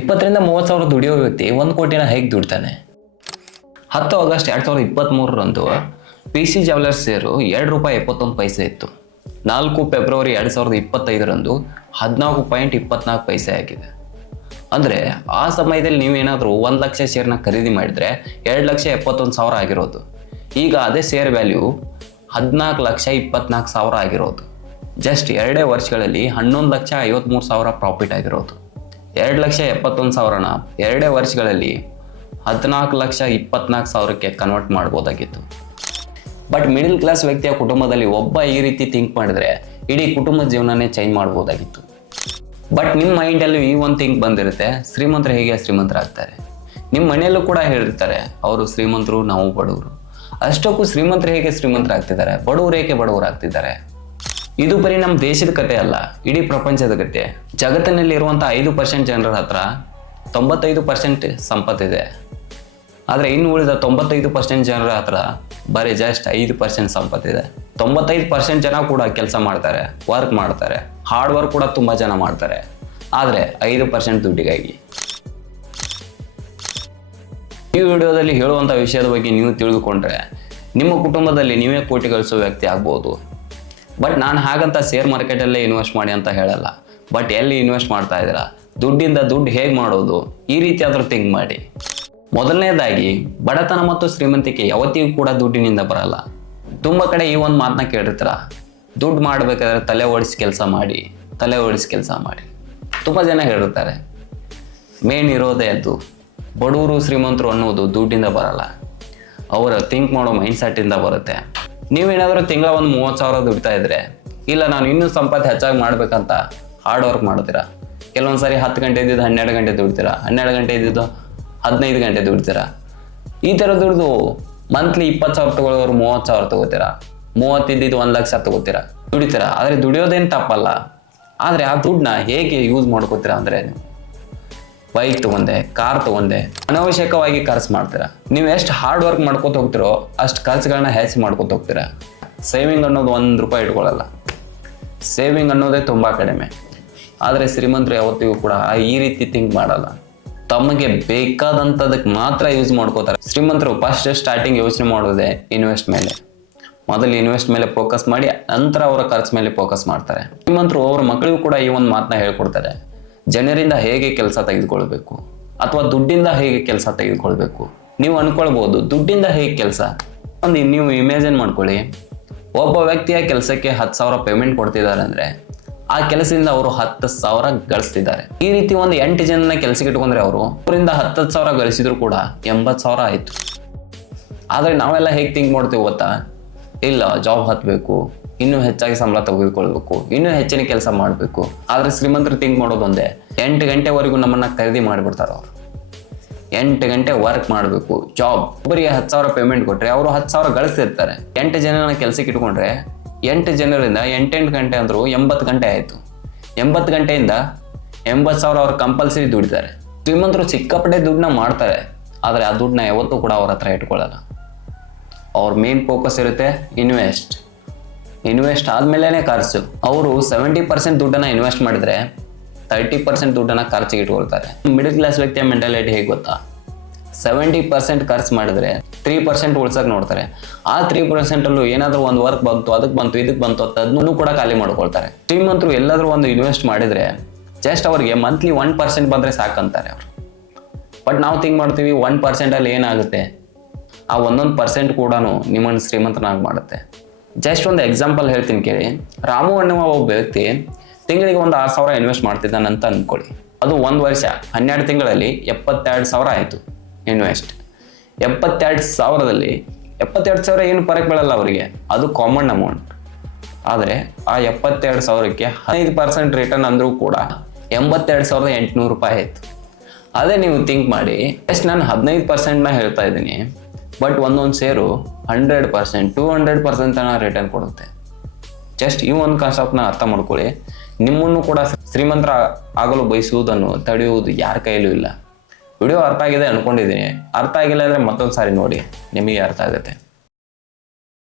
20 ರಿಂದ 30 ಸಾವಿರ ದುಡಿಯೋ ವ್ಯಕ್ತಿ 1 ಕೋಟಿನ ಹೇಗೆ ದುಡ್ತಾನೆ? 10 ಆಗಸ್ಟ್ 2023ರಂದು PC ಜ್ಯುವೆಲರ್ಸ್ ಶೇರು ₹2.71 ಇತ್ತು. 4 ಫೆಬ್ರವರಿ 2025ರಂದು 14.24 ಆಗಿದೆ. ಅಂದರೆ ಆ ಸಮಯದಲ್ಲಿ ನೀವೇನಾದರೂ 1 ಲಕ್ಷ ಶೇರ್ನ ಖರೀದಿ ಮಾಡಿದರೆ 2,71,000 ಆಗಿರೋದು. ಈಗ ಅದೇ ಶೇರ್ ವ್ಯಾಲ್ಯೂ 14,24,000 ಆಗಿರೋದು. ಜಸ್ಟ್ 2 ವರ್ಷಗಳಲ್ಲಿ 11,53,000 ಪ್ರಾಫಿಟ್ ಆಗಿರೋದು. 2,71,000ನ 2 ವರ್ಷಗಳಲ್ಲಿ 14,24,000ಕ್ಕೆ ಕನ್ವರ್ಟ್ ಮಾಡ್ಬೋದಾಗಿತ್ತು. ಬಟ್ ಮಿಡಿಲ್ ಕ್ಲಾಸ್ ವ್ಯಕ್ತಿಯ ಕುಟುಂಬದಲ್ಲಿ ಒಬ್ಬ ಈ ರೀತಿ ಥಿಂಕ್ ಮಾಡಿದ್ರೆ ಇಡೀ ಕುಟುಂಬದ ಜೀವನನೇ ಚೇಂಜ್ ಮಾಡ್ಬೋದಾಗಿತ್ತು. ಬಟ್ ನಿಮ್ಮ ಮೈಂಡಲ್ಲೂ ಈ ಒಂದು ಥಿಂಕ್ ಬಂದಿರುತ್ತೆ, ಶ್ರೀಮಂತರು ಹೇಗೆ ಶ್ರೀಮಂತರಾಗ್ತಾರೆ. ನಿಮ್ಮ ಮನೆಯಲ್ಲೂ ಕೂಡ ಹೇಳಿರ್ತಾರೆ, ಅವರು ಶ್ರೀಮಂತರು, ನಾವು ಬಡವರು. ಅಷ್ಟಕ್ಕೂ ಶ್ರೀಮಂತರು ಹೇಗೆ ಶ್ರೀಮಂತರಾಗ್ತಿದ್ದಾರೆ, ಬಡವರು ಏಕೆ ಬಡವರಾಗ್ತಿದ್ದಾರೆ? ಇದು ಬರೀ ನಮ್ಮ ದೇಶದ ಕತೆ ಅಲ್ಲ, ಇಡೀ ಪ್ರಪಂಚದ ಕತೆ. ಜಗತ್ತಿನಲ್ಲಿರುವಂಥ 5% ಜನರ ಹತ್ರ 95% ಸಂಪತ್ತಿದೆ. ಆದರೆ ಇನ್ನು ಉಳಿದ 95% ಜನರ ಹತ್ರ ಬರೀ ಜಸ್ಟ್ 5% ಸಂಪತ್ತಿದೆ. 95% ಜನ ಕೂಡ ಕೆಲಸ ಮಾಡ್ತಾರೆ, ವರ್ಕ್ ಮಾಡ್ತಾರೆ, ಹಾರ್ಡ್ ವರ್ಕ್ ಕೂಡ ತುಂಬ ಜನ ಮಾಡ್ತಾರೆ. ಆದರೆ 5% ದುಡ್ಡಿಗಾಗಿ. ಈ ವಿಡಿಯೋದಲ್ಲಿ ಹೇಳುವಂಥ ವಿಷಯದ ಬಗ್ಗೆ ನೀವು ತಿಳಿದುಕೊಂಡ್ರೆ ನಿಮ್ಮ ಕುಟುಂಬದಲ್ಲಿ ನೀವೇ ಕೋಟಿ ಗಳಿಸೋ ವ್ಯಕ್ತಿ ಆಗ್ಬೋದು. ಬಟ್ ನಾನು ಹಾಗಂತ ಶೇರ್ ಮಾರ್ಕೆಟಲ್ಲೇ ಇನ್ವೆಸ್ಟ್ ಮಾಡಿ ಅಂತ ಹೇಳಲ್ಲ. ಬಟ್ ಎಲ್ಲಿ ಇನ್ವೆಸ್ಟ್ ಮಾಡ್ತಾ ಇದ್ದೀರಾ, ದುಡ್ಡಿಂದ ದುಡ್ಡು ಹೇಗೆ ಮಾಡೋದು, ಈ ರೀತಿ ಆದರೂ ಥಿಂಕ್ ಮಾಡಿ. ಮೊದಲನೇದಾಗಿ, ಬಡತನ ಮತ್ತು ಶ್ರೀಮಂತಿಕೆ ಯಾವತ್ತಿಗೂ ಕೂಡ ದುಡ್ಡಿನಿಂದ ಬರಲ್ಲ. ತುಂಬ ಕಡೆ ಈ ಒಂದು ಮಾತನ್ನ ಕೇಳಿರ್ತೀರ, ದುಡ್ಡು ಮಾಡಬೇಕಾದ್ರೆ ತಲೆ ಓಡಿಸಿ ಕೆಲಸ ಮಾಡಿ. ತುಂಬ ಜನ ಹೇಳಿರ್ತಾರೆ. ಮೇನ್ ಇರೋದೇ ಅದು, ಬಡವರು ಶ್ರೀಮಂತರು ಅನ್ನೋದು ದುಡ್ಡಿಂದ ಬರಲ್ಲ, ಅವರ ಥಿಂಕ್ ಮಾಡೋ ಮೈಂಡ್ಸೆಟ್ಟಿಂದ ಬರುತ್ತೆ. ನೀವೇನಾದರೂ ತಿಂಗಳ ಒಂದು 30,000 ದುಡಿತಾ ಇದ್ರೆ, ಇಲ್ಲ ನಾನು ಇನ್ನೂ ಸಂಪತ್ತು ಹೆಚ್ಚಾಗಿ ಮಾಡ್ಬೇಕಂತ ಹಾರ್ಡ್ ವರ್ಕ್ ಮಾಡ್ತೀರಾ. ಕೆಲವೊಂದು ಸಾರಿ 10 ಗಂಟೆ ಇದ್ದಿದ್ದು 12 ಗಂಟೆ ದುಡಿತೀರಾ, 12 ಗಂಟೆ ಇದ್ದಿದ್ದು 15 ಗಂಟೆ ದುಡಿತೀರಾ. ಈ ಥರ ದುಡ್ದು ಮಂತ್ಲಿ 20,000 ತಗೊಳ್ಳೋರು 30,000 ತಗೋತೀರಾ, 30 ಇದ್ದಿದ್ದು 1 ಲಕ್ಷ ತಗೋತೀರಾ, ದುಡಿತೀರಾ. ಆದರೆ ದುಡಿಯೋದೇನು ತಪ್ಪಲ್ಲ. ಆದರೆ ಆ ದುಡ್ಡನ್ನ ಹೇಗೆ ಯೂಸ್ ಮಾಡ್ಕೋತೀರಾ ಅಂದರೆ, ನೀವು ಬೈಕ್ ತೊಗೊಂಡೆ, ಕಾರ್ ತೊಗೊಂಡೆ, ಅನಾವಶ್ಯಕವಾಗಿ ಖರ್ಚು ಮಾಡ್ತೀರಾ. ನೀವು ಎಷ್ಟು ಹಾರ್ಡ್ ವರ್ಕ್ ಮಾಡ್ಕೊತ ಹೋಗ್ತಿರೋ ಅಷ್ಟು ಖರ್ಚುಗಳನ್ನ ಹೆಚ್ಚು ಮಾಡ್ಕೊತ ಹೋಗ್ತೀರಾ. ಸೇವಿಂಗ್ ಅನ್ನೋದು ₹1 ಇಟ್ಕೊಳ್ಳಲ್ಲ. ಸೇವಿಂಗ್ ಅನ್ನೋದೇ ತುಂಬ ಕಡಿಮೆ. ಆದರೆ ಶ್ರೀಮಂತರು ಯಾವತ್ತಿಗೂ ಕೂಡ ಈ ರೀತಿ ಥಿಂಕ್ ಮಾಡಲ್ಲ. ತಮಗೆ ಬೇಕಾದಂಥದಕ್ಕೆ ಮಾತ್ರ ಯೂಸ್ ಮಾಡ್ಕೋತಾರೆ. ಶ್ರೀಮಂತರು ಫಸ್ಟ್ ಸ್ಟಾರ್ಟಿಂಗ್ ಯೋಚನೆ ಮಾಡೋದೇ ಇನ್ವೆಸ್ಟ್ ಮೇಲೆ. ಮೊದಲು ಇನ್ವೆಸ್ಟ್ ಮೇಲೆ ಫೋಕಸ್ ಮಾಡಿ ನಂತರ ಅವರ ಖರ್ಚು ಮೇಲೆ ಫೋಕಸ್ ಮಾಡ್ತಾರೆ. ಶ್ರೀಮಂತರು ಅವ್ರ ಮಕ್ಕಳಿಗೂ ಕೂಡ ಈ ಒಂದು ಮಾತನ್ನ ಹೇಳ್ಕೊಡ್ತಾರೆ, ಜನರಿಂದ ಹೇಗೆ ಕೆಲಸ ತೆಗೆದುಕೊಳ್ಬೇಕು ಅಥವಾ ದುಡ್ಡಿಂದ ಹೇಗೆ ಕೆಲಸ ತೆಗೆದುಕೊಳ್ಬೇಕು. ನೀವು ಅನ್ಕೊಳ್ಬೋದು, ದುಡ್ಡಿಂದ ಹೇಗೆ ಕೆಲಸ? ನೀವು ಇಮ್ಯಾಜಿನ್ ಮಾಡ್ಕೊಳ್ಳಿ, ಒಬ್ಬ ವ್ಯಕ್ತಿಯ ಕೆಲಸಕ್ಕೆ 10,000 ಪೇಮೆಂಟ್ ಕೊಡ್ತಿದ್ದಾರೆ ಅಂದರೆ ಆ ಕೆಲಸದಿಂದ ಅವರು 10,000 ಗಳಿಸ್ತಿದ್ದಾರೆ. ಈ ರೀತಿ ಒಂದು 8 ಜನನ ಕೆಲಸಕ್ಕೆ ಇಟ್ಕೊಂಡ್ರೆ ಅವರಿಂದ 10,000 ಗಳಿಸಿದ್ರು ಕೂಡ 80,000 ಆಯಿತು. ಆದರೆ ನಾವೆಲ್ಲ ಹೇಗೆ ಥಿಂಕ್ ಮಾಡ್ತೀವಿ ಗೊತ್ತಾ? ಇಲ್ಲ, ಜಾಬ್ ಹತ್ತಬೇಕು, ಇನ್ನೂ ಹೆಚ್ಚಾಗಿ ಸಂಬಳ ತೆಗೆದುಕೊಳ್ಬೇಕು, ಇನ್ನೂ ಹೆಚ್ಚಿನ ಕೆಲಸ ಮಾಡಬೇಕು. ಆದರೆ ಶ್ರೀಮಂತರು ಥಿಂಕ್ ಮಾಡೋದು ಒಂದೇ, 8 ಗಂಟೆವರೆಗೂ ನಮ್ಮನ್ನು ಖರೀದಿ ಮಾಡಿಬಿಡ್ತಾರೆ. ಅವರು 8 ಗಂಟೆ ವರ್ಕ್ ಮಾಡಬೇಕು, ಜಾಬ್. ಒಬ್ಬರಿಗೆ 10,000 ಪೇಮೆಂಟ್ ಕೊಟ್ಟರೆ ಅವರು 10,000 ಗಳಿಸ್ತಿರ್ತಾರೆ. 8 ಜನನ ಕೆಲಸಕ್ಕೆ ಇಟ್ಕೊಂಡ್ರೆ 8 ಜನರಿಂದ 8 ಗಂಟೆ ಅಂದರೂ 80 ಗಂಟೆ ಆಯಿತು. 80 ಗಂಟೆಯಿಂದ 80,000 ಅವ್ರು ಕಂಪಲ್ಸರಿ ದುಡಿತಾರೆ. ಶ್ರೀಮಂತರು ಸಿಕ್ಕಾಪಟ್ಟೆ ದುಡ್ಡನ್ನ ಮಾಡ್ತಾರೆ, ಆದರೆ ಆ ದುಡ್ಡನ್ನ ಯಾವತ್ತೂ ಕೂಡ ಅವ್ರ ಹತ್ರ ಇಟ್ಕೊಳ್ಳಲ್ಲ. ಅವ್ರ ಮೇನ್ ಫೋಕಸ್ ಇರುತ್ತೆ ಇನ್ವೆಸ್ಟ್ ಆದಮೇಲೆ ಖರ್ಚು. ಅವರು 70% ದುಡ್ಡನ್ನು ಇನ್ವೆಸ್ಟ್ ಮಾಡಿದರೆ 30% ದುಡ್ಡನ್ನು ಖರ್ಚಿಗೆ ಇಟ್ಕೊಳ್ತಾರೆ. ಮಿಡಲ್ ಕ್ಲಾಸ್ ವ್ಯಕ್ತಿಯ ಮೆಂಟಾಲಿಟಿ ಹೇಗೆ ಗೊತ್ತಾ? 70% ಖರ್ಚು ಮಾಡಿದರೆ 3% ಉಳ್ಸಕ್ಕೆ ನೋಡ್ತಾರೆ. ಆ 3%ಅಲ್ಲೂ ಏನಾದರೂ ಒಂದು ವರ್ಕ್ ಬಂತು, ಅದಕ್ಕೆ ಬಂತು, ಇದಕ್ಕೆ ಬಂತು ಅಂತ ಅದನ್ನು ಕೂಡ ಖಾಲಿ ಮಾಡ್ಕೊಳ್ತಾರೆ. ಶ್ರೀಮಂತರು ಎಲ್ಲಾದರೂ ಒಂದು ಇನ್ವೆಸ್ಟ್ ಮಾಡಿದರೆ ಜಸ್ಟ್ ಅವ್ರಿಗೆ ಮಂತ್ಲಿ 1% ಬಂದರೆ ಸಾಕಂತಾರೆ ಅವರು. ಬಟ್ ನಾವು ಥಿಂಕ್ ಮಾಡ್ತೀವಿ 1%ಅಲ್ಲಿ ಏನಾಗುತ್ತೆ, ಆ 1% ಕೂಡ ನಿಮ್ಮನ್ನು ಶ್ರೀಮಂತನಾಗಿ ಮಾಡುತ್ತೆ. ಜಸ್ಟ್ ಒಂದು ಎಕ್ಸಾಂಪಲ್ ಹೇಳ್ತೀನಿ ಕೇಳಿ. ರಾಮು ಅನ್ನುವ ಒಬ್ಬ ವ್ಯಕ್ತಿ ತಿಂಗಳಿಗೆ ಒಂದು 6,000 ಇನ್ವೆಸ್ಟ್ ಮಾಡ್ತಿದ್ದಾನಂತ ಅಂದ್ಕೊಳ್ಳಿ. ಅದು 1 ವರ್ಷ 12 ತಿಂಗಳಲ್ಲಿ 72,000 ಆಯಿತು ಇನ್ವೆಸ್ಟ್. 72,000ದಲ್ಲಿ 72,000 ಏನು ಫರಕ್ ಬೀಳಲ್ಲ ಅವರಿಗೆ, ಅದು ಕಾಮನ್ ಅಮೌಂಟ್. ಆದರೆ ಆ 72,000ಕ್ಕೆ 15% ರಿಟರ್ನ್ ಅಂದರೂ ಕೂಡ ₹82,800 ಆಯಿತು. ಅದೇ ನೀವು ಥಿಂಕ್ ಮಾಡಿ, ಎಷ್ಟು ನಾನು 15%ನ ಹೇಳ್ತಾ ಇದ್ದೀನಿ, ಬಟ್ ಒಂದೊಂದು ಶೇರು 100%, 200% ರಿಟರ್ನ್ ಕೊಡುತ್ತೆ. ಜಸ್ಟ್ ಈ ಒಂದು ಕಾನ್ಸೆಪ್ಟ್ನ ಅರ್ಥ ಮಾಡ್ಕೊಳ್ಳಿ. ನಿಮ್ಮನ್ನು ಕೂಡ ಶ್ರೀಮಂತರ ಆಗಲು ಬಯಸುವುದನ್ನು ತಡೆಯುವುದು ಯಾರ ಕೈಯಲ್ಲೂ ಇಲ್ಲ. ವಿಡಿಯೋ ಅರ್ಥ ಆಗಿದೆ ಅನ್ಕೊಂಡಿದ್ದೀನಿ. ಅರ್ಥ ಆಗಿಲ್ಲ ಅಂದರೆ ಮತ್ತೊಂದು ಸಾರಿ ನೋಡಿ, ನಿಮಗೆ ಅರ್ಥ ಆಗುತ್ತೆ.